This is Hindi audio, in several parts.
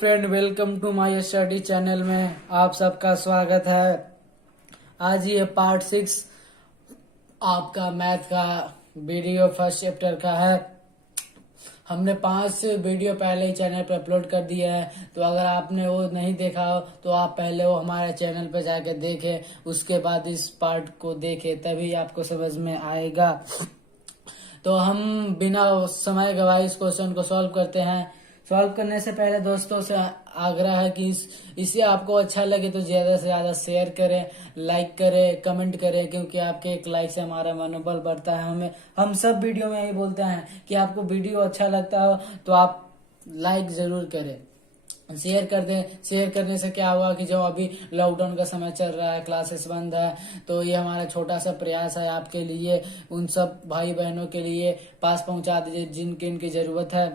Friend, welcome to my study channel में आप सबका स्वागत है। आज ये पार्ट 6 आपका मैथ का वीडियो फर्स्ट चैप्टर का है। हमने 5 वीडियो पहले ही चैनल पर अपलोड कर दिए हैं, तो अगर आपने वो नहीं देखा हो तो आप पहले वो हमारे चैनल पर जाके देखें, उसके बाद इस पार्ट को देखें, तभी आपको समझ में आएगा। तो हम बिना समय गवाए इस क्वेश्चन को सॉल्व करते हैं। सॉल्व करने से पहले दोस्तों से आग्रह है कि इसे आपको अच्छा लगे तो ज्यादा से ज्यादा शेयर करें, लाइक करें, कमेंट करें, क्योंकि आपके एक लाइक से हमारा मनोबल बढ़ता है। हम सब वीडियो में यही बोलते हैं कि आपको वीडियो अच्छा लगता हो तो आप लाइक जरूर करें, शेयर कर दें। शेयर करने से क्या हुआ कि जो अभी लॉकडाउन का समय चल रहा है, क्लासेस बंद है, तो ये हमारा छोटा सा प्रयास है आपके लिए, उन सब भाई बहनों के लिए पास पहुंचा दीजिए जिनकी इनकी जरूरत है।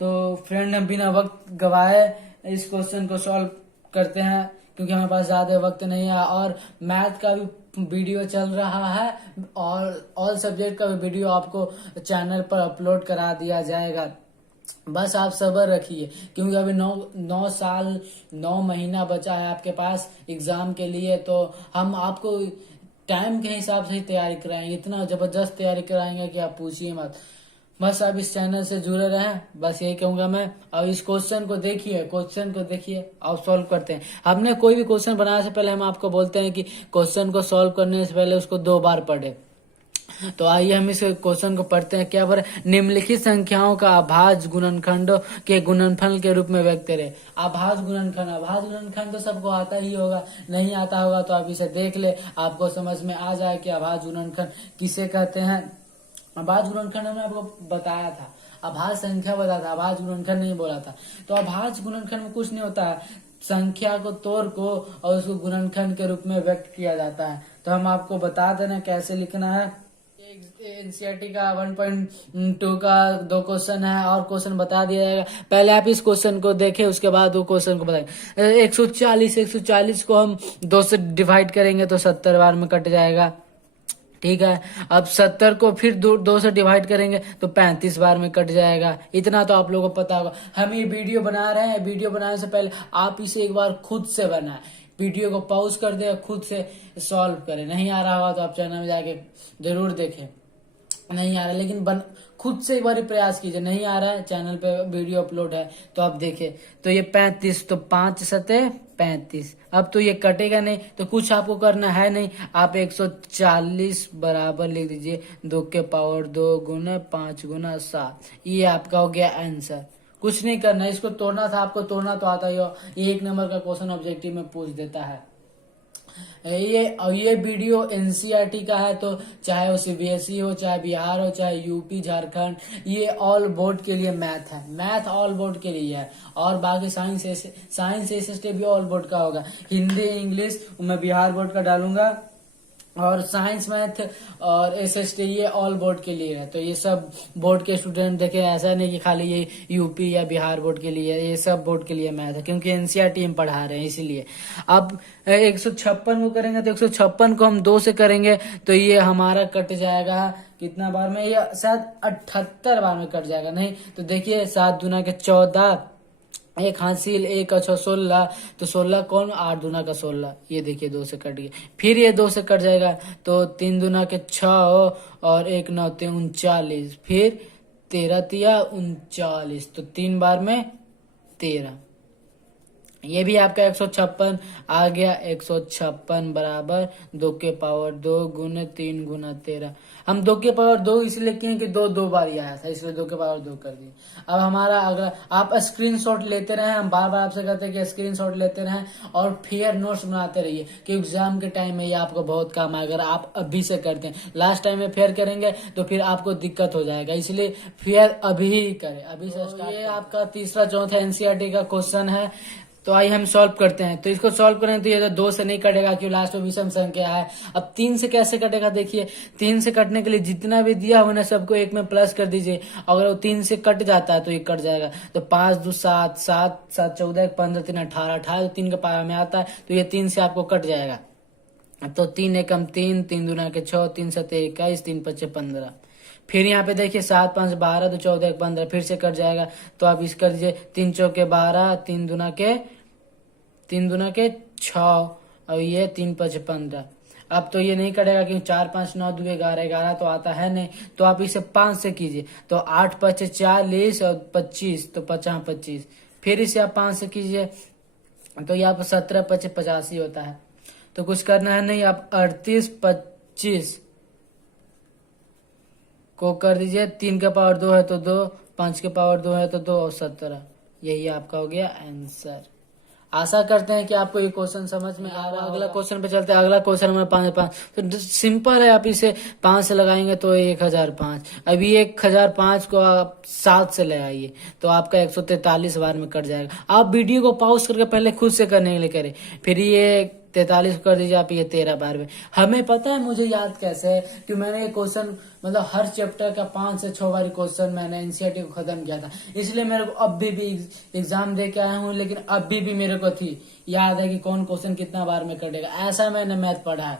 तो फ्रेंड, हम बिना वक्त गवाए इस क्वेश्चन को सॉल्व करते हैं, क्योंकि हमारे पास ज्यादा वक्त नहीं है और मैथ का भी वीडियो चल रहा है और ऑल सब्जेक्ट का भी वीडियो आपको चैनल पर अपलोड करा दिया जाएगा। बस आप सब्र रखिए, क्योंकि अभी 9 साल 9 महीना बचा है आपके पास एग्जाम के लिए। तो हम आपको टाइम के हिसाब से ही तैयारी कराएंगे, इतना जबरदस्त तैयारी कराएंगे कि आप पूछिए मत। बस आप इस चैनल से जुड़े रहें, बस यही कहूंगा मैं। अब इस क्वेश्चन को देखिए और सॉल्व करते हैं। हमने कोई भी क्वेश्चन बनाने से पहले हम आपको बोलते हैं कि क्वेश्चन को सॉल्व करने से पहले उसको 2 बार पढ़े। तो आइए हम इस क्वेश्चन को पढ़ते हैं। क्या पर निम्नलिखित संख्याओं का अभाज्य गुणनखंडों के गुणनफल के रूप में व्यक्त करें। अभाज्य गुणनखंड तो सबको आता ही होगा, नहीं आता होगा तो आप इसे देख ले, आपको समझ में आ जाए कि अभाज्य गुणनखंड किसे कहते हैं। अभाज्य गुणनखंड हमने आपको बताया था, अभाज्य संख्या बताया था, अभाज्य गुणनखंड नहीं बोला था। तो अभाज्य गुणनखंड में कुछ नहीं होता है, संख्या को तोड़ को और उसको गुणनखंड के रूप में व्यक्त किया जाता है। तो हम आपको बता देना कैसे लिखना है। एनसीईआरटी का 1.2 का 2 क्वेश्चन है और क्वेश्चन बता दिया जाएगा। पहले आप इस क्वेश्चन को देखें, उसके बाद वो क्वेश्चन को बताएंगे। 140 को हम 2 से डिवाइड करेंगे तो 70 बार में कट जाएगा, ठीक है। अब 70 को फिर 2 से डिवाइड करेंगे तो 35 बार में कट जाएगा। इतना तो आप लोगों को पता होगा। हम ये वीडियो बना रहे हैं, वीडियो बनाने से पहले आप इसे एक बार खुद से बनाएं, वीडियो को पॉज कर दे, खुद से सॉल्व करें। नहीं आ रहा होगा तो आप चैनल में जाके जरूर देखें। नहीं आ रहा लेकिन खुद से एक बार प्रयास कीजिए। नहीं आ रहा है, चैनल पे वीडियो अपलोड है तो आप देखें। तो ये 35, तो 5 सते 35। अब तो ये कटेगा नहीं, तो कुछ आपको करना है नहीं, आप 140 बराबर लिख दीजिए 2 के पावर 2 गुना 5 गुना 7। ये आपका हो गया आंसर। कुछ नहीं करना, इसको तोड़ना था, आपको तोड़ना तो आता ही हो। ये 1 नंबर का क्वेश्चन ऑब्जेक्टिव में पूछ देता है। ये वीडियो एनसीईआरटी का है, तो चाहे वो सीबीएसई हो, चाहे बिहार हो, चाहे यूपी झारखंड, ये ऑल बोर्ड के लिए मैथ है। मैथ ऑल बोर्ड के लिए है। और बाकी साइंस एसएसटी भी ऑल बोर्ड का होगा। हिंदी इंग्लिश मैं बिहार बोर्ड का डालूंगा, और साइंस मैथ और एसएसटी ये ऑल बोर्ड के लिए है। तो ये सब बोर्ड के स्टूडेंट देखें, ऐसा नहीं कि खाली ये यूपी या बिहार बोर्ड के लिए, ये सब बोर्ड के लिए मैथ है, क्योंकि एनसीईआरटी हम पढ़ा रहे हैं इसीलिए। अब 156 को करेंगे तो 156 को हम 2 से करेंगे तो ये हमारा कट जाएगा कितना बार में, ये शायद 78 बार में कट जाएगा। नहीं तो देखिए 7 दूना के 14, एक हासिल, एक अच्छा 16, तो 16 कौन, 8 दूना का 16, ये देखिए 2 से कट गया। फिर ये 2 से कट जाएगा तो 3 दूना के 6 और 1 9 39, फिर 13 तिया 39, तो 3 बार में 13। ये भी आपका 156 आ गया। 156 बराबर 2 के पावर 2 गुने 3 गुना 13। हम 2 के पावर 2 इसलिए किए कि 2 बार ही आया था, इसलिए 2 के पावर 2 कर दिए। अब हमारा अगला, आप स्क्रीनशॉट लेते रहें, हम बार बार आपसे कहते हैं कि स्क्रीनशॉट लेते रहें और फिर नोट्स बनाते रहिए, कि एग्जाम के टाइम में ये आपको बहुत काम आएगा। अगर आप अभी से करते हैं, लास्ट टाइम में फेयर करेंगे तो फिर आपको दिक्कत हो जाएगा, इसलिए फेयर अभी ही करें, अभी से स्टार्ट। ये आपका तीसरा चौथा एनसीईआरटी का क्वेश्चन है। तो आइए हम सॉल्व करते हैं। तो इसको सॉल्व करें तो ये तो 2 से नहीं कटेगा, क्योंकि लास्ट में विषम संख्या है। अब 3 से कैसे कटेगा, देखिए 3 से कटने के लिए जितना भी दिया हो ना सबको 1 में प्लस कर दीजिए। अगर वो 3 से कट जाता है तो ये कट जाएगा। तो 5 2 7 7 7 14 15 3 18 18, 3 के पावर में आता है तो ये 3 से आपको कट जाएगा। तो 3 एकम 3, 3 दूना के 6, 3 सते 21, 3 पचे 15। फिर यहाँ पे देखिए 7 5 12, 2 14 1 15, फिर से कट जाएगा। तो आप इस कर दीजिए 3 चौके 12, 3 दूना के 6 और ये 3 5 15। अब तो ये नहीं कटेगा क्योंकि 4 5 9 2 11, 11 तो आता है नहीं। तो आप इसे 5 से कीजिए तो 8 5 40 और 25 तो 50 25। फिर इसे आप 5 से कीजिए तो यहाँ पर 17 5 85 होता है। तो कुछ करना है नहीं, आप 38 25 को कर दीजिए। 3 के पावर 2 है तो 2, 5 के पावर 2 है तो 2 और 17। यही आपका हो गया आंसर। आशा करते हैं कि आपको ये क्वेश्चन समझ में आ रहा है। अगला क्वेश्चन पे चलते हैं। अगला क्वेश्चन में 5 तो सिंपल है, आप इसे 5 से लगाएंगे तो 1005। अभी 1005 को आप 7 से लगाइए तो आपका 143 बार में कट जाएगा। आप वीडियो को पॉज करके पहले खुद से करने के लिए करें, फिर ये 43 कर दीजिए आप, ये 13 बार में। हमें पता है मुझे याद कैसे है कि मैंने ये क्वेश्चन मतलब हर चैप्टर का 5 से 6 बार क्वेश्चन मैंने एनसीईआरटी को खत्म किया था, इसलिए मेरे को अब भी एग्जाम दे के आया हूँ, लेकिन अभी भी मेरे को थी याद है कि कौन क्वेश्चन कितना बार में कटेगा। ऐसा मैंने मैथ पढ़ा है,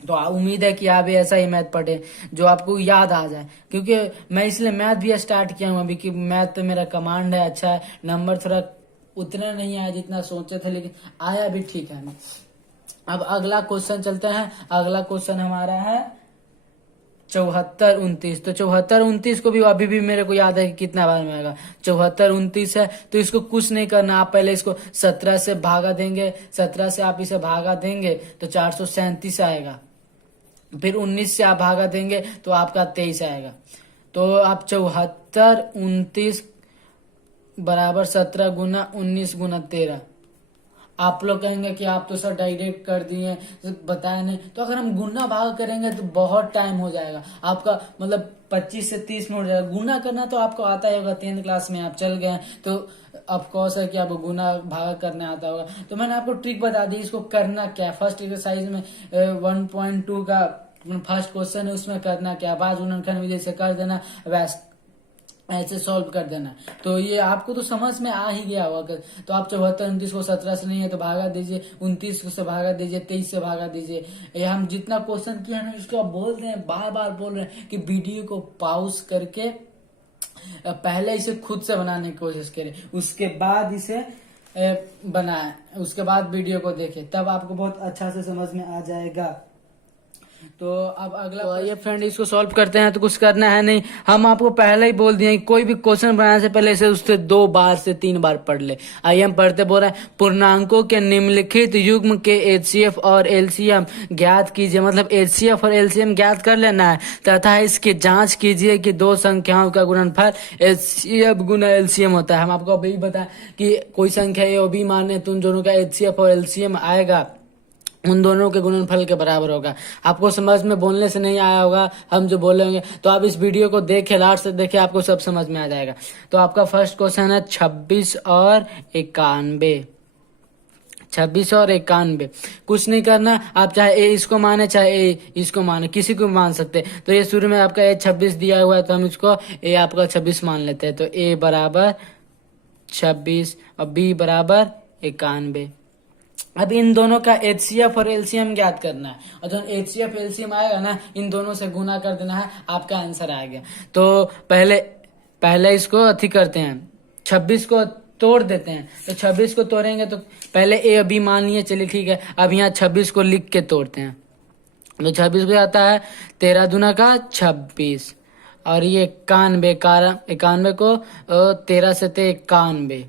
तो उम्मीद है कि आप भी ऐसा ही मैथ पढ़े जो आपको याद आ जाए, क्योंकि मैं इसलिए मैथ भी स्टार्ट किया हूँ अभी कि मैथ पे मेरा कमांड है, अच्छा है। नंबर थोड़ा उतना नहीं आया जितना सोचे थे, लेकिन आया भी ठीक है। अब अगला क्वेश्चन चलते हैं। अगला क्वेश्चन हमारा है 74 29। तो 74 29 को भी अभी भी मेरे को याद है कि कितना बार में आएगा। 74 29 है तो इसको कुछ नहीं करना, आप पहले इसको 17 से भागा देंगे। 17 से आप इसे भागा देंगे तो 437 आएगा। फिर 19 से आप भागा देंगे तो आपका 23 आएगा। तो आप 74 29 बराबर 17 गुना 19 गुना 13। आप लोग कहेंगे कि आप तो सर डायरेक्ट कर दिए, बताया नहीं। तो अगर हम गुना भाग करेंगे तो बहुत टाइम हो जाएगा आपका, मतलब 25 से 30 मिनट हो जाएगा। गुना करना तो आपको आता ही होगा, 10th क्लास में आप चल गए तो ऑफकोर्स है कि आपको गुना भाग करने आता होगा। तो मैंने आपको ट्रिक बता दी, इसको करना क्या। फर्स्ट एक्सरसाइज में 1.2 का फर्स्ट क्वेश्चन है, उसमें करना क्या, बाज गुणनखंड विधि से कर देना, वैसे ऐसे सॉल्व कर देना। तो ये आपको तो समझ में आ ही गया होगा। तो आप 74 29 को 17 से नहीं है तो भागा दीजिए, 29 को से भागा दीजिए, 23 से भागा दीजिए। ये हम जितना क्वेश्चन किया ना इसको आप बोल रहे हैं, बार बार बोल रहे हैं कि वीडियो को पॉज करके पहले इसे खुद से बनाने की कोशिश करें, उसके बाद इसे बनाए, उसके बाद वीडियो को देखें, तब आपको बहुत अच्छा से समझ में आ जाएगा। तो अब अगला तो ये फ्रेंड इसको सॉल्व करते हैं। तो कुछ करना है नहीं, हम आपको पहले ही बोल दिए कोई भी क्वेश्चन बनाने से पहले इसे उससे 2 बार से 3 बार पढ़ ले। आइए हम पढ़ते बोल रहे हैं, पूर्णांकों के निम्नलिखित युग्म के एचसीएफ और एलसीएम ज्ञात कीजिए। मतलब एचसीएफ और एलसीएम ज्ञात कर लेना है तथा इसकी जांच कीजिए कि 2 संख्याओं का गुणनफल एचसीएफ गुना एलसीएम होता है। हम आपको अभी बताएं कि कोई संख्या ए और बी माने तो उन दोनों का एचसीएफ और एलसीएम आएगा, उन दोनों के गुणनफल के बराबर होगा। आपको समझ में बोलने से नहीं आया होगा, हम जो बोलेंगे तो आप इस वीडियो को देखें, लास्ट से देखें, आपको सब समझ में आ जाएगा। तो आपका फर्स्ट क्वेश्चन है 26 और 91। 26 और 91 कुछ नहीं करना, आप चाहे ए इसको माने चाहे ए इसको माने, किसी को मान सकते। तो ये शुरू में आपका ए 26 दिया हुआ है तो हम इसको ए आपका 26 मान लेते हैं। तो ए बराबर 26 और बी बराबर 91। अब इन दोनों का एचसीएफ और एलसीएम ज्ञात करना है, और जब एचसीएफ एलसीएम आएगा ना इन दोनों से गुना कर देना है, आपका आंसर आ गया। तो पहले इसको अथी करते हैं, 26 को तोड़ देते हैं। तो 26 को तोड़ेंगे तो पहले ए बी मान लिए, चलिए ठीक है। अब यहाँ 26 को लिख के तोड़ते हैं। तो 26 को आता है 13 दूना का 26 और ये 91 को 13 से 91,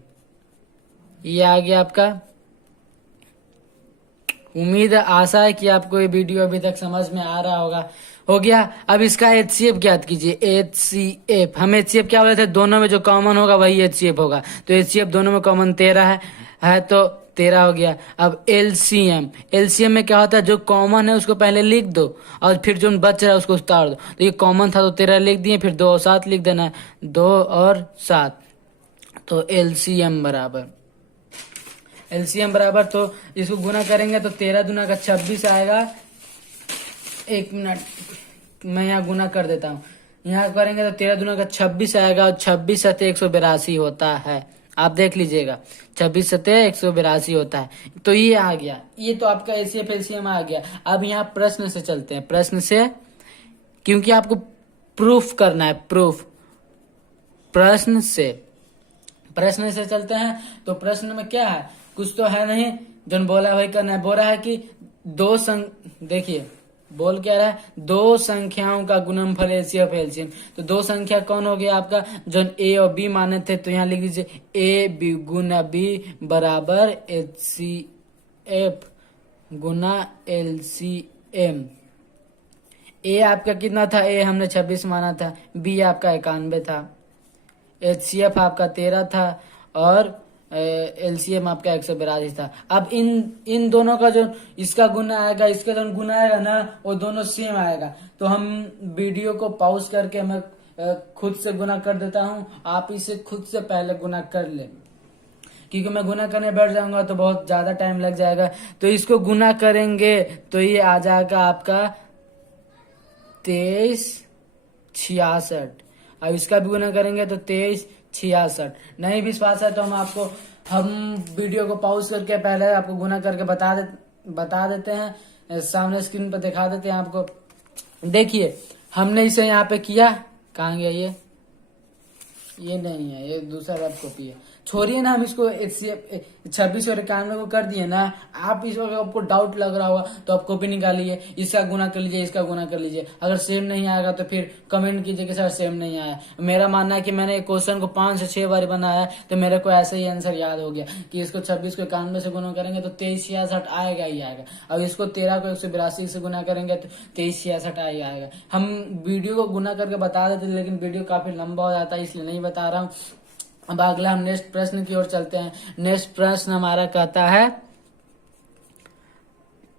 ये आ गया आपका। उम्मीद आशा है कि आपको ये वीडियो अभी तक समझ में आ रहा होगा। हो गया। अब इसका एचसीएफ ज्ञात कीजिए। एचसीएफ हम एचसीएफ क्या बोले थे, दोनों में जो कॉमन होगा वही एचसीएफ होगा। तो एचसीएफ दोनों में कॉमन 13 है तो 13 हो गया। अब एलसीएम में क्या होता है, जो कॉमन है उसको पहले लिख दो और फिर जो बच रहा है उसको उतार दो। तो ये कॉमन था तो 13 लिख दिए, फिर 2 और 7 लिख देना है, 2 और 7। तो एलसीएम बराबर तो इसको गुना करेंगे तो 13 दूना का 26 आएगा। 1 मिनट मैं यहाँ गुना कर देता हूँ। यहाँ करेंगे तो 13 दूना का 26 आएगा और 26 सते 182 होता है। आप देख लीजिएगा 26 सते 182 होता है। तो ये आ गया, ये तो आपका एचसीएफ एलसीएम आ गया। अब यहाँ प्रश्न से चलते हैं। प्रश्न से, क्योंकि आपको प्रूफ करना है, प्रूफ प्रश्न से चलते हैं। तो प्रश्न में क्या है, कुछ तो है नहीं, जो बोला वही करना है। बोल रहा है कि देखिए बोल क्या रहा है, दो संख्याओं का गुणनफल एचसीएफ एलसीएम। तो दो संख्या कौन हो गया आपका, जो ए और बी माने थे, तो यहाँ लिख दीजिए ए बी गुना बी बराबर एचसीएफ गुना एलसीएम। ए आपका कितना था, ए हमने 26 माना था, बी आपका 91 था, एचसीएफ आपका 13 था और एलसीएम आपका 182 था। अब इन दोनों का जो इसका गुना आएगा, इसका जो गुना आएगा ना, वो दोनों सेम आएगा। तो हम वीडियो को पॉज करके मैं खुद से गुना कर देता हूं, आप इसे खुद से पहले गुना कर ले, क्योंकि मैं गुना करने बैठ जाऊंगा तो बहुत ज्यादा टाइम लग जाएगा। तो इसको गुना करेंगे तो ये आ जाएगा आपका 2366। अब इसका भी गुना करेंगे तो 2366। नहीं विश्वास है तो हम वीडियो को पॉज करके पहले आपको गुना करके बता देते हैं, सामने स्क्रीन पर दिखा देते हैं आपको। देखिए हमने इसे यहाँ पे किया, कहाँ गया ये नहीं है, ये दूसरा रफ कॉपी है, छोड़िए ना। हम इसको 26 और 91 को कर दिए ना। आप इस वक्त आपको डाउट लग रहा होगा तो आप कॉपी निकालिए, इसका गुना कर लीजिए, इसका गुना कर लीजिए। अगर सेम नहीं आएगा तो फिर कमेंट कीजिए कि सर सेम नहीं आया। मेरा मानना है कि मैंने क्वेश्चन को 5 से 6 बार बनाया तो मेरे को ऐसे ही आंसर याद हो गया कि इसको 26 को 91 से गुना करेंगे तो 2366 आएगा ही आएगा। अब इसको 13 को 182 से गुना करेंगे तो 2366 आएगा। हम वीडियो को गुना करके बता देते, लेकिन वीडियो काफी लंबा हो जाता है इसलिए नहीं बता रहा हूँ। अब अगला हम नेक्स्ट प्रश्न की ओर चलते हैं। नेक्स्ट प्रश्न हमारा कहता है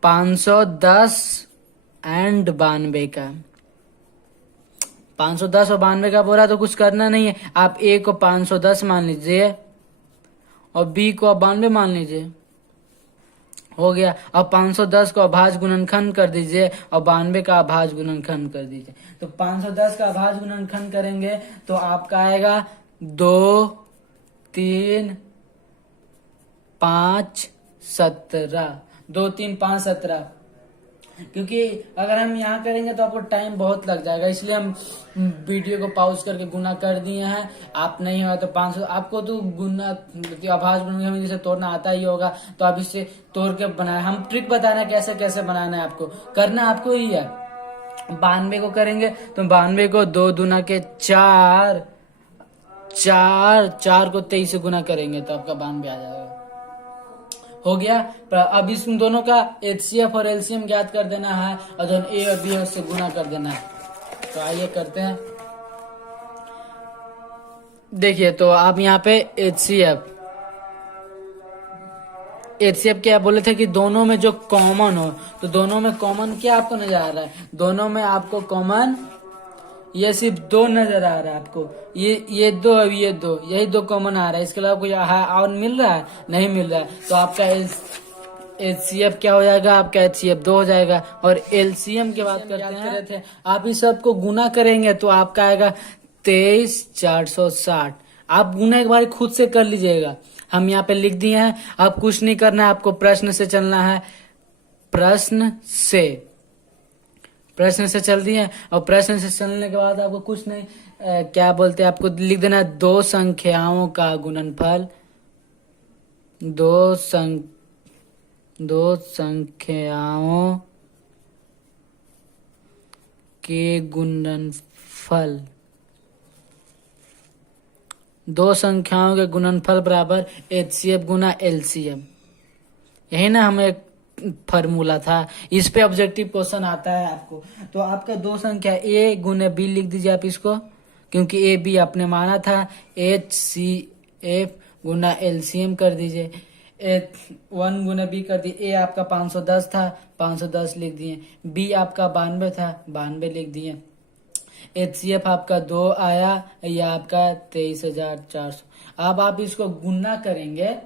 510 एंड 92 का। 510 और 92 का बोला तो कुछ करना नहीं है, आप ए को 510 मान लीजिए और बी को आप 92 मान लीजिए, हो गया। अब 510 को अभाज्य गुणनखंड कर दीजिए और 92 का अभाज्य गुणनखंड कर दीजिए। तो 510 का अभाज्य गुणनखंड करेंगे तो आपका आएगा 2 3 5 17, 2 3 5 17। क्योंकि अगर हम यहाँ करेंगे तो आपको टाइम बहुत लग जाएगा, इसलिए हम वीडियो को पॉज करके गुना कर दिए हैं। आप नहीं हुआ तो 500, आपको तो गुना अभाज्य गुणनखंड जिसे तोड़ना आता ही होगा, तो आप इसे तोड़ के बनाए। हम ट्रिक बताना कैसे कैसे बनाना है, आपको करना आपको ही है। 92 को करेंगे तो 92 को 2 दूना के 4 को 23 से गुना करेंगे तो आपका 92 आ जाएगा, हो गया। अब इस दोनों का एचसीएफ और एलसीएम ज्ञात कर देना है और जो ए और बी है उससे गुना कर देना है। तो आइए करते हैं। देखिए तो आप यहाँ पे एचसीएफ क्या बोले थे कि दोनों में जो कॉमन हो, तो दोनों में कॉमन क्या आपको नजर आ रहा है, दोनों में आपको कॉमन ये सिर्फ 2 नजर आ रहा है आपको, ये 2 और ये 2, यही 2 कॉमन आ रहा है। इसके अलावा कुछ और मिल रहा है, नहीं मिल रहा है। तो आपका एचसीएफ क्या हो जाएगा, आपका एचसीएफ 2 हो जाएगा। और एलसीएम की बात करते हैं, आप इस सब को गुना करेंगे तो आपका आएगा 23460। आप गुना एक बार खुद से कर लीजिएगा, हम यहाँ पे लिख दिए हैं। अब कुछ नहीं करना है, आपको प्रश्न से चलना है। प्रश्न से चल दिए और प्रश्न से चलने के बाद आपको कुछ नहीं क्या बोलते हैं, आपको लिख देना है 2 संख्याओं का गुणनफल, 2 संख्याओं के गुणनफल, 2 संख्याओं के गुणनफल बराबर एचसीएफ गुना एलसीएम। यही ना हमें फॉर्मूला था, इस पे ऑब्जेक्टिव क्वेश्चन आता है आपको। तो आपका 2 संख्या ए गुने बी लिख दीजिए आप इसको, क्योंकि ए बी आपने माना था। एचसीएफ गुना एलसीएम कर दीजिए, 1 गुना बी कर दिए। ए आपका 510 था, 510 लिख दिए। बी आपका 92 था, 92 लिख दिए। एचसीएफ आपका 2 आया, या आपका 23400। अब आप इसको गुना करेंगे,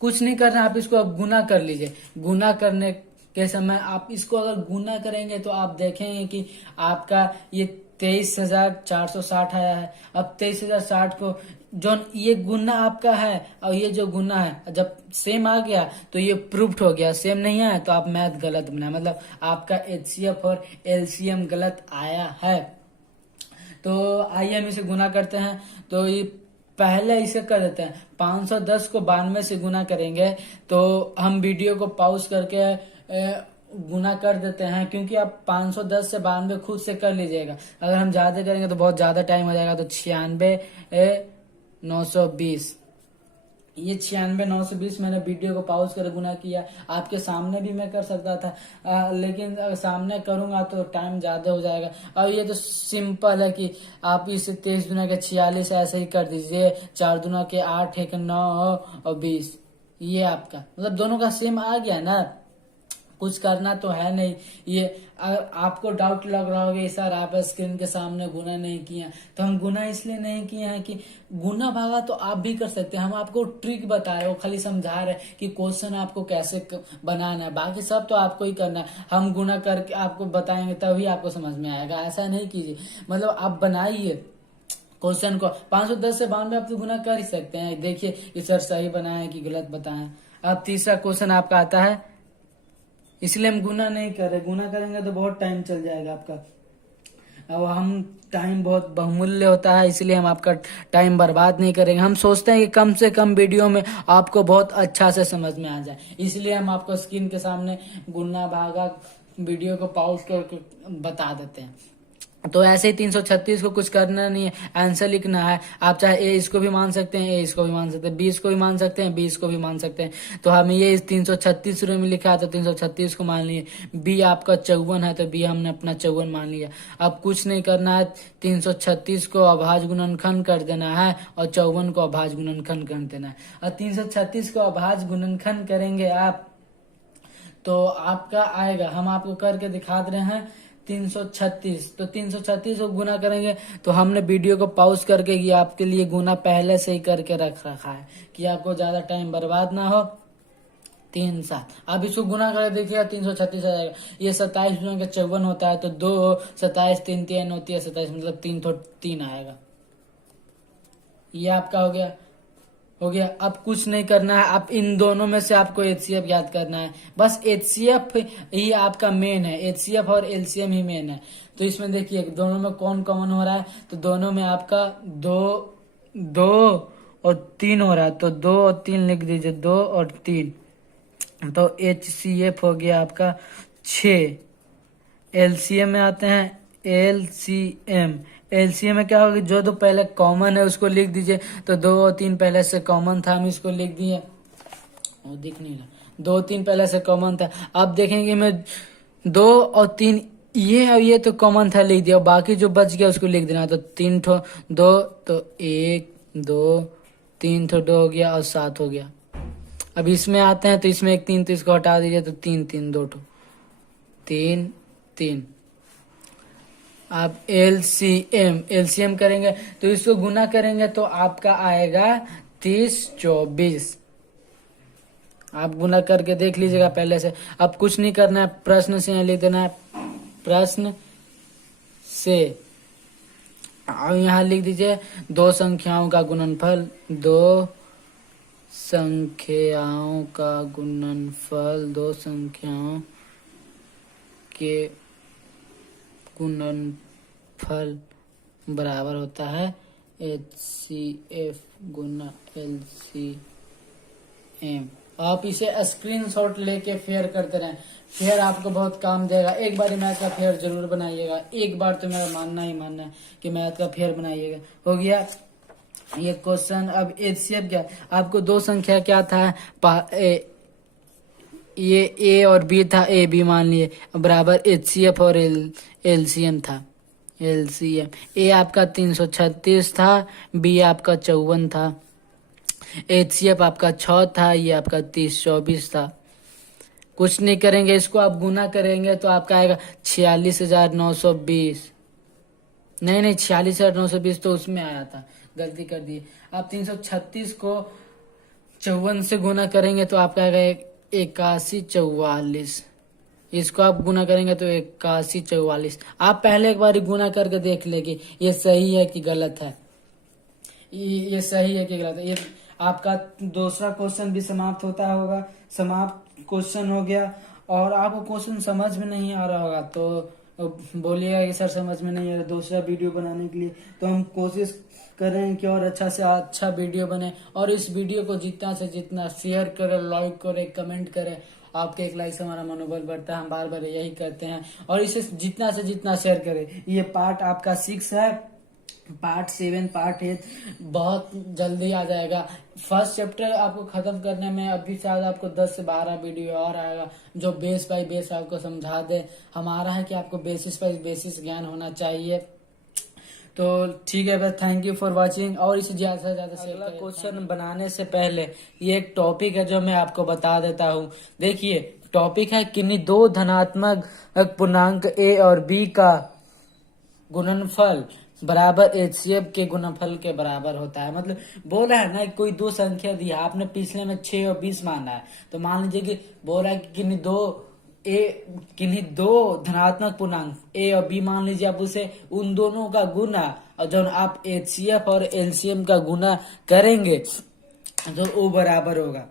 कुछ नहीं करना, आप इसको अब गुना कर लीजिए। गुना करने के समय आप इसको अगर गुना करेंगे तो आप देखेंगे कि आपका ये 23460 आया है। अब 23060 को जो ये गुना आपका है और ये जो गुना है जब सेम आ गया तो ये प्रूफ्ड हो गया। सेम नहीं आया तो आप मैथ गलत बनाए, मतलब आपका एचसीएफ और एलसीएम गलत आया है। तो आइए हम इसे गुना करते हैं। तो ये पहले इसे कर देते हैं, 510 को 92 से गुना करेंगे। तो हम वीडियो को पॉज करके गुना कर देते हैं, क्योंकि आप 510 से 92 खुद से कर लीजिएगा। अगर हम ज्यादा करेंगे तो बहुत ज्यादा टाइम हो जाएगा। तो 96,920, ये 96,920 मैंने वीडियो को पॉज कर गुना किया। आपके सामने भी मैं कर सकता था, लेकिन अगर सामने करूंगा तो टाइम ज्यादा हो जाएगा। और ये तो सिंपल है कि आप इसे 23 दुना के 46 ऐसे ही कर दीजिए, 4 दुना के 8, 1 9 और 20। ये आपका मतलब दोनों का सेम आ गया ना, कुछ करना तो है नहीं। ये अगर आपको डाउट लग रहा होगा सर आप स्क्रीन के सामने गुना नहीं किए, तो हम गुना इसलिए नहीं किए हैं कि गुना भागा तो आप भी कर सकते हैं। हम आपको ट्रिक बता रहे हो, खाली समझा रहे हैं कि क्वेश्चन आपको कैसे बनाना है, बाकी सब तो आपको ही करना है। हम गुना करके आपको बताएंगे तभी आपको समझ में आएगा। ऐसा नहीं कीजिए, मतलब आप बनाइए क्वेश्चन को। 510 से 92 आप तो गुना कर ही सकते हैं। देखिए कि सर सही बनाए कि गलत बताएं। अब तीसरा क्वेश्चन आपका आता है, इसलिए हम गुना नहीं कर रहे। गुना करेंगे तो बहुत टाइम चल जाएगा आपका। अब हम टाइम बहुत बहुमूल्य होता है, इसलिए हम आपका टाइम बर्बाद नहीं करेंगे। हम सोचते हैं कि कम से कम वीडियो में आपको बहुत अच्छा से समझ में आ जाए, इसलिए हम आपको स्क्रीन के सामने गुना भागा वीडियो को पॉज करके बता देते हैं। तो ऐसे ही 336 को कुछ करना नहीं है, आंसर लिखना है। आप चाहे ए इसको भी मान सकते हैं, ए इसको भी मान सकते हैं, 20 को भी मान सकते हैं, 20 को भी मान सकते हैं। तो हम ये 336 शुरू में लिखा है तो 336 को मान लिए। बी आपका 54 है तो बी हमने अपना 54 मान लिया। अब कुछ नहीं करना है, 336 को अभाज्य गुणनखंड कर देना है और 54 को अभाज्य गुणनखंड कर देना है। और 336 को अभाज्य गुणनखंड करेंगे आप तो आपका आएगा, हम आपको करके दिखा दे रहे हैं, 336। तो 336 को गुना करेंगे तो हमने वीडियो को पॉज करके ये आपके लिए गुना पहले से ही करके रख रखा है कि आपको ज्यादा टाइम बर्बाद ना हो। 3 7 अब इसको गुना करके देखिएगा 336 आ जाएगा। ये 27 गुना के 54 होता है तो 2 27 3 3 होती है 27, मतलब 3 तो 3 आएगा। ये आपका हो गया। अब कुछ नहीं करना है, आप इन दोनों में से आपको एचसीएफ याद करना है। बस एचसीएफ ही आपका मेन है, एचसीएफ और एलसीएम ही मेन है। तो इसमें देखिए दोनों में कौन कॉमन हो रहा है, तो दोनों में आपका 2 और 3 हो रहा है। तो 2 और 3 लिख दीजिए, 2 और 3। तो एचसीएफ हो गया आपका 6। एलसीएम में आते हैं, एलसीएम में क्या होगा, जो दो पहले कॉमन है उसको लिख दीजिए। तो 2 और 3 पहले से कॉमन था, हम इसको लिख दिए, वो दिख नहीं रहा। 2 3 पहले से कॉमन था। अब देखेंगे मैं 2 और 3 ये और ये तो कॉमन था, लिख दिया। बाकी जो बच गया उसको लिख देना। तो 3 ठो 2, तो 1 2 3 ठो 2 हो गया और 7 हो गया। अब इसमें आते हैं तो इसमें एक 3 तो इसको हटा दीजिए, तो 3 3 2 ठो 3 3। आप एलसीएम करेंगे तो इसको गुना करेंगे तो आपका आएगा 30 24। आप गुना करके देख लीजिएगा पहले से। अब कुछ नहीं करना है, प्रश्न से यहाँ लिख देना है, प्रश्न से। अब यहाँ लिख दीजिए 2 संख्याओं का गुणनफल, 2 संख्याओं का गुणनफल, 2 संख्याओं के गुणनफल बराबर होता है HCF गुना LCM। आप इसे स्क्रीनशॉट लेके फेयर करते रहें, फेयर आपको बहुत काम देगा। एक बार मैथ का फेयर जरूर बनाइएगा, एक बार तो मेरा मानना ही मानना है कि मैथ का फेयर बनाइएगा। हो गया ये क्वेश्चन। अब HCF क्या, आपको 2 संख्या क्या था, ये ए और बी था, ए बी मान लिए, बराबर HCF और LCM था। LCM ए आपका 336 था, बी आपका 54 था, HCF आपका 6 था, ये आपका 30 24 था। कुछ नहीं करेंगे, इसको आप गुना करेंगे तो आपका आएगा 46,920। नहीं 46,920 तो उसमें आया था, गलती कर दी। आप 336 को 54 से गुना करेंगे तो आपका आएगा 8144। इसको आप गुना करेंगे तो 8144। आप पहले एक बार गुना करके देख लेंगे ये सही है कि गलत है, ये सही है कि गलत है। ये आपका दूसरा क्वेश्चन भी समाप्त होता होगा, समाप्त क्वेश्चन हो गया। और आपको क्वेश्चन समझ में नहीं आ रहा होगा तो बोलिएगा कि सर समझ में नहीं आ रहा दूसरा वीडियो बनाने के लिए, तो हम कोशिश कर रहे हैं कि और अच्छा से अच्छा वीडियो बने। और इस वीडियो को जितना से जितना शेयर करें, लाइक करें, कमेंट करें। आपके एक लाइक से हमारा मनोबल बढ़ता है, हम बार बार यही करते हैं। और इसे जितना से जितना शेयर करें। ये पार्ट आपका 6 है, पार्ट 7 पार्ट 8 बहुत जल्दी आ जाएगा। फर्स्ट चैप्टर आपको खत्म करने में अभी शायद आपको 10 से 12 वीडियो और आएगा, जो बेस बाय बेस आपको समझा दे। हमारा है कि आपको बेसिस बाय बेसिस ज्ञान होना चाहिए। तो ठीक है बस, थैंक यू फॉर वाचिंग। और इसे ज्यादा से ज्यादा अगला क्वेश्चन बनाने से पहले ये एक टॉपिक है जो मैं आपको बता देता हूँ। देखिए टॉपिक है किन्हीं दो धनात्मक पूर्णांक ए और बी का गुणनफल बराबर HCF के गुणनफल के बराबर होता है। मतलब बोल रहा है ना, कोई दो संख्या दी है, आपने पिछले में 6 और 20 माना है, तो मान लीजिए कि बोल रहा है कि किन्हीं दो धनात्मक पूर्णांक ए और बी मान लीजिए, आप उसे उन दोनों का गुना और जब आप HCF और LCM का गुना करेंगे तो वो बराबर होगा।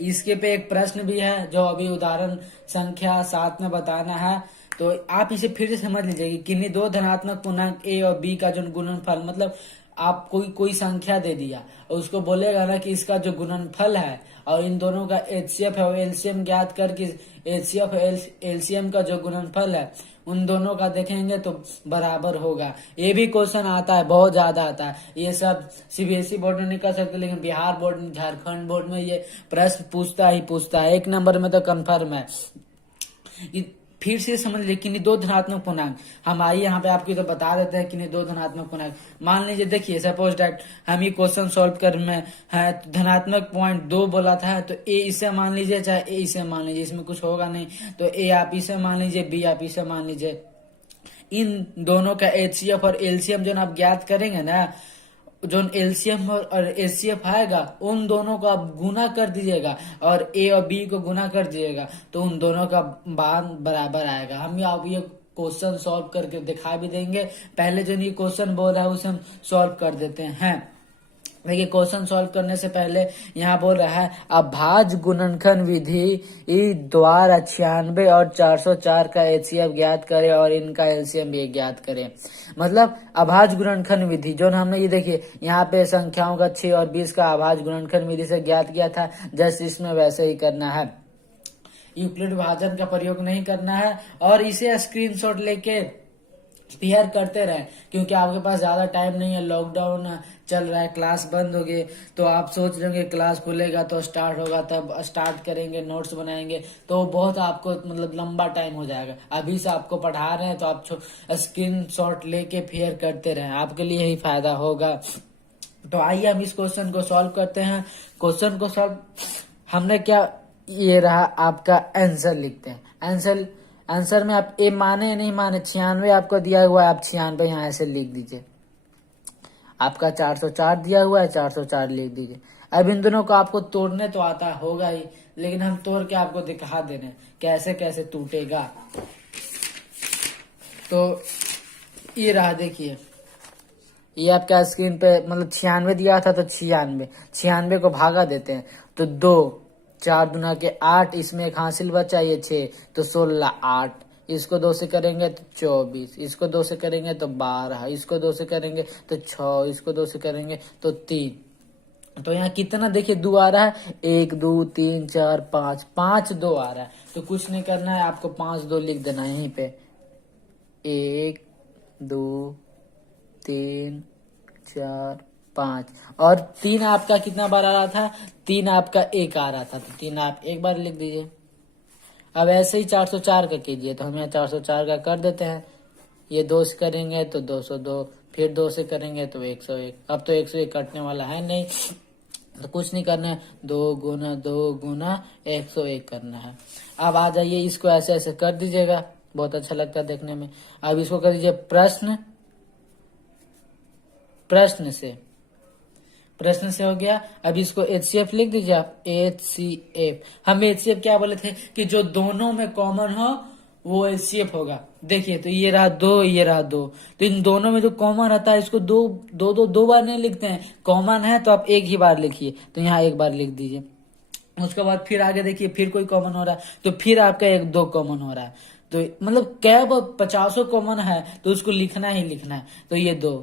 इसके पे एक प्रश्न भी है जो अभी उदाहरण संख्या 7 में बताना है, तो आप इसे फिर से समझ लीजिए कि किन्हीं दो धनात्मक पूर्णांक ए और बी का जो गुणनफल, मतलब आप कोई संख्या दे दिया और उसको बोलेगा ना कि इसका जो गुणनफल है और इन दोनों का HCF और LCM ज्ञात करके HCF और LCM का जो गुणनफल है उन दोनों का देखेंगे तो बराबर होगा। ये भी क्वेश्चन आता है, बहुत ज्यादा आता है। ये सब CBSE बोर्ड में नहीं कर सकते, लेकिन बिहार बोर्ड में, झारखंड बोर्ड में ये प्रश्न पूछता ही पूछता है। 1 नंबर में तो कंफर्म है। फिर से समझ लीजिए किन्हीं दो धनात्मक पूर्णांक, हम आइए यहाँ पे आपको तो बता देते हैं किन्हीं दो धनात्मक पूर्णांक। मान लीजिए देखिए सपोज दैट हम ये क्वेश्चन सॉल्व कर में है, तो धनात्मक पॉइंट 2 बोला था, तो ए इसे मान लीजिए चाहे ए इसे मान लीजिए, इसमें कुछ होगा नहीं। तो ए आप इसे मान लीजिए, बी आप इसे मान लीजिए। इन दोनों का HCF और LCM जो आप ज्ञात करेंगे ना, जो LCM और HCF आएगा उन दोनों को आप गुना कर दीजिएगा और A और B को गुना कर दीजिएगा, तो उन दोनों का मान बराबर आएगा। हम आप ये क्वेश्चन सॉल्व करके दिखा भी देंगे। पहले जो ये क्वेश्चन बोल रहा है उसे हम सॉल्व कर देते हैं। देखिए क्वेश्चन सॉल्व करने से पहले यहाँ बोल रहा है अभाज्य गुणनखंड विधि द्वारा 96 और 404 का HCF ज्ञात करें और इनका LCM भी ज्ञात करें। मतलब अभाज्य गुणनखंड विधि जो हमने ये देखिए यहाँ पे संख्याओं का 6 और 20 का अभाज्य गुणनखंड विधि से ज्ञात किया था, जस्ट इसमें वैसे ही करना है। यूक्लिड विभाजन का प्रयोग नहीं करना है और इसे स्क्रीनशॉट लेके पेयर करते रहे, क्योंकि आपके पास ज्यादा टाइम नहीं है। लॉकडाउन चल रहा है, क्लास बंद हो गए, तो आप सोच रहे होंगे क्लास खुलेगा तो स्टार्ट होगा तब स्टार्ट करेंगे, नोट्स बनाएंगे, तो बहुत आपको मतलब लंबा टाइम हो जाएगा। अभी से आपको पढ़ा रहे हैं तो आप स्क्रीनशॉट लेके फेयर करते रहे, आपके लिए यही फायदा होगा। तो आइए हम इस क्वेश्चन को सॉल्व करते हैं। क्वेश्चन को सॉल्व हमने क्या, ये रहा आपका आंसर लिखते हैं। आंसर में आप ए माने नहीं माने, 96 आपको दिया हुआ है, आप 96 यहाँ ऐसे लिख दीजिए। आपका 404 दिया हुआ है, 404 लिख दीजिए। अब इन दोनों को आपको तोड़ने तो आता होगा ही, लेकिन हम तोड़ के आपको दिखा दे रहे हैं कैसे कैसे टूटेगा। तो ये रहा, देखिए ये आपका स्क्रीन पे, मतलब 96 दिया था तो 96 को भागा देते हैं तो 2, 4 दूना के 8, इसमें एक हासिल बचा ये 6, तो 16, 8, इसको 2 से करेंगे तो 24, इसको 2 से करेंगे तो 12, इसको 2 से करेंगे तो 6, इसको 2 से करेंगे तो 3। तो यहाँ कितना देखिए 2 आ रहा है, 1 2 3 4 5 2 आ रहा है। तो कुछ नहीं करना है, आपको 5 2 लिख देना है यहीं पे। 1 2 3 4 5 और 3 आपका कितना बार आ रहा था, 3 आपका 1 आ रहा था, तो 3 आप एक बार लिख दीजिए। अब ऐसे ही 404 का कीजिए, तो हम यहाँ 404 का कर देते हैं। ये 2 से करेंगे तो 202, फिर 2 से करेंगे तो 101। अब तो 101 कटने वाला है नहीं, तो कुछ नहीं करना है, 2 गुना 101 करना है। अब आ जाइए, इसको ऐसे ऐसे कर दीजिएगा, बहुत अच्छा लगता है देखने में। अब इसको कर दीजिए प्रश्न से हो गया। अब इसको HCF लिख दीजिए आप, HCF। हम HCF क्या बोले थे कि जो दोनों में कॉमन हो वो HCF होगा। देखिए तो ये रहा 2, ये रहा 2, तो इन दोनों में जो कॉमन रहता है इसको दो बार नहीं लिखते हैं। कॉमन है तो आप एक ही बार लिखिए, तो यहाँ एक बार लिख दीजिए। उसके बाद फिर आगे देखिए, फिर कोई कॉमन हो रहा है तो फिर आपका 1 2 कॉमन हो रहा है, तो मतलब कैब 50 कॉमन है तो उसको लिखना ही लिखना है। तो ये 2,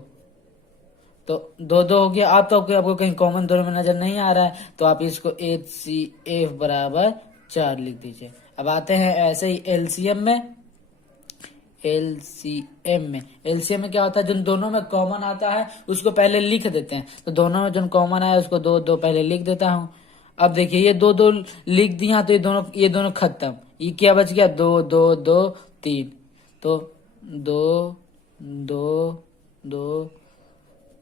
तो 2 हो गया। आपको कहीं कॉमन दोनों में नजर नहीं आ रहा है तो आप इसको HCF बराबर 4 लिख दीजिए। अब आते हैं ऐसे ही एलसीएम में। एलसीएम में क्या होता है, जिन दोनों में कॉमन आता है उसको पहले लिख देते हैं। तो दोनों में जो कॉमन आया उसको 2 पहले लिख देता हूं। अब देखिए ये 2 लिख दिया तो ये दोनों खत्म। ये क्या बच गया, 2 2 2 3। तो 2 2 2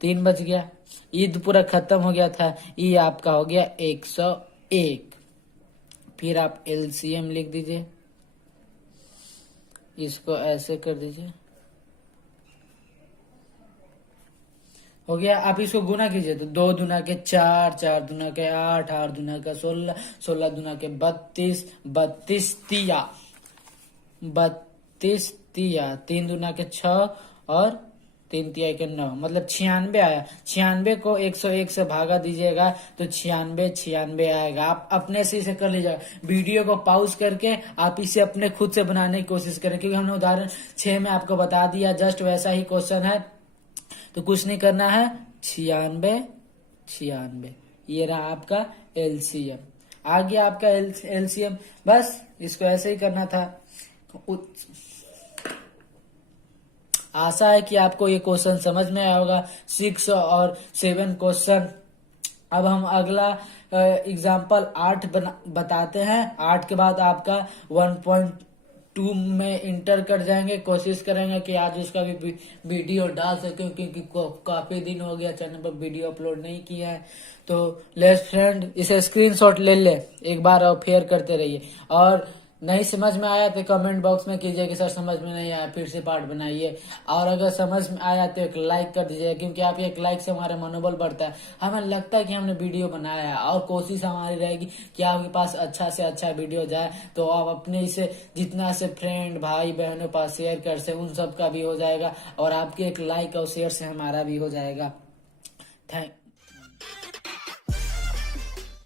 3 बच गया। ये तो पूरा खत्म हो गया था। ये आपका हो गया 101। फिर आप एलसीएम लिख दीजिए, इसको ऐसे कर दीजिए, हो गया। आप इसको गुना कीजिए तो 2 दूना के 4, 4 दूना के 8, 8 दूना का 16, 16 दूना के 32, 32 तिया 32 तिया, 3 दूना के 6 और 3 तिया के 9, मतलब 96 आया। 96 को 101 से भागा दीजिएगा तो 96 आएगा। आप अपने से इसे कर लीजिएगा। वीडियो को पॉज करके आप इसे अपने खुद से बनाने की कोशिश करें, क्योंकि हमने उदाहरण 6 में आपको बता दिया, जस्ट वैसा ही क्वेश्चन है। तो कुछ नहीं करना है, 96 ये रहा आपका एलसीएम। आ गया आपका एलसीएम। बस इसको ऐसे ही करना था। आशा है कि आपको ये क्वेश्चन समझ में आया होगा। 6 और 7 क्वेश्चन। अब हम अगला एग्जाम्पल 8 बताते हैं। 8 के बाद आपका 1.2 में इंटर कर जाएंगे। कोशिश करेंगे कि आज उसका भी वीडियो डाल सकें, क्योंकि काफी दिन हो गया चैनल पर वीडियो अपलोड नहीं किया है। तो लेट्स फ्रेंड, इसे स्क्रीनशॉट ले ले एक बार और फेयर करते रहिए। और नहीं समझ में आया तो कमेंट बॉक्स में कीजिए कि सर समझ में नहीं आया, फिर से पार्ट बनाइए। और अगर समझ में आया तो एक लाइक कर दीजिए, क्योंकि आप एक लाइक से हमारा मनोबल बढ़ता है। हमें लगता है कि हमने वीडियो बनाया है, और कोशिश हमारी रहेगी कि आपके पास अच्छा से अच्छा वीडियो जाए। तो आप अपने इसे जितना से फ्रेंड भाई बहनों पास शेयर कर से उन सब का भी हो जाएगा, और आपके एक लाइक और शेयर से हमारा भी हो जाएगा। थैंक